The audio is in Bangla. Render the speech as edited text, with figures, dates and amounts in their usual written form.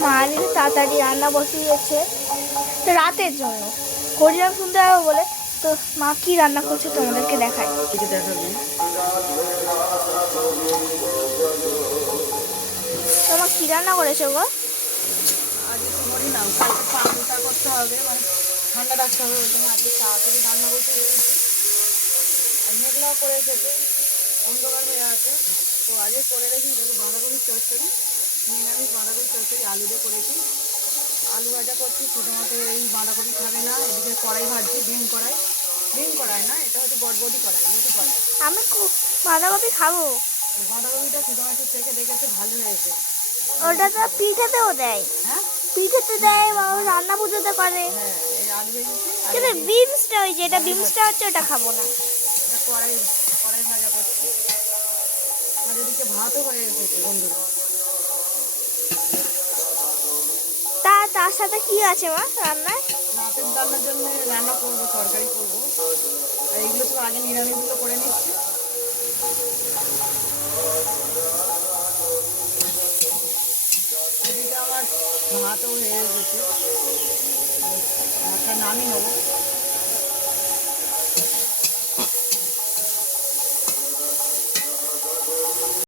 মা আজকে তাড়াতাড়ি রান্না বসিয়েছে তো রাতের জন্য হরিনাম শুনতে হবে বলে। তো মা কি রান্না করছে তোমাদেরকে দেখাই। তোমার কি রান্না করেছো গো? আজকে তো হরিনাম, কালকে পান্তা করতে হবে, মানে ঠান্ডা রাখতে হবে, ওই জন্য আজকে তাড়াতাড়ি রান্না করতে দিয়েছি। আর মেঘলাও করে এসেছে, অন্ধকার হয়ে আছে, তো আজকে করে রেখেছি। দেখো বাঁধাকপির চচ্চড়ি, নিরামিষ বাঁধাকপির চচ্চড়ি আলু দিয়ে করেছি। আলু ভাজা করছি, শুধুমাত্র এই বাঁধাকপি খাবে না। এদিকে কড়াই ভাজছি, ডিম কড়াই না, এটা হচ্ছে বটবটি কড়াই, লুচি কড়াই। আমি খুব বাঁধাকপি খাবো। বাঁধাকপিটা শুধুমাত্র চেখে দেখেছে, ভালো হয়েছে। ওটা তো পিঠেতেও দেয়। হ্যাঁ পিঠেতে দেয় বা রান্না পুজোতে করে। হ্যাঁ, এই আলু ভেজেছি। কিন্তু বিমসটা ওই যেটা বিমসটা হচ্ছে ওটা খাবো না। এটা কড়াই কড়াই ভাজা করছি। আর এদিকে ভাতও হয়ে এসেছে বন্ধুরা। তার সাথে কি আছে মা রান্নায়? রাতের রান্নার জন্য রান্না করবো, তরকারি করবো। আর এইগুলো তো আগে নিরামিষগুলো করে নিচ্ছি। এদিকে আমার ভাতও হয়ে এসেছে, ভাতটা নামিয়ে নেবো।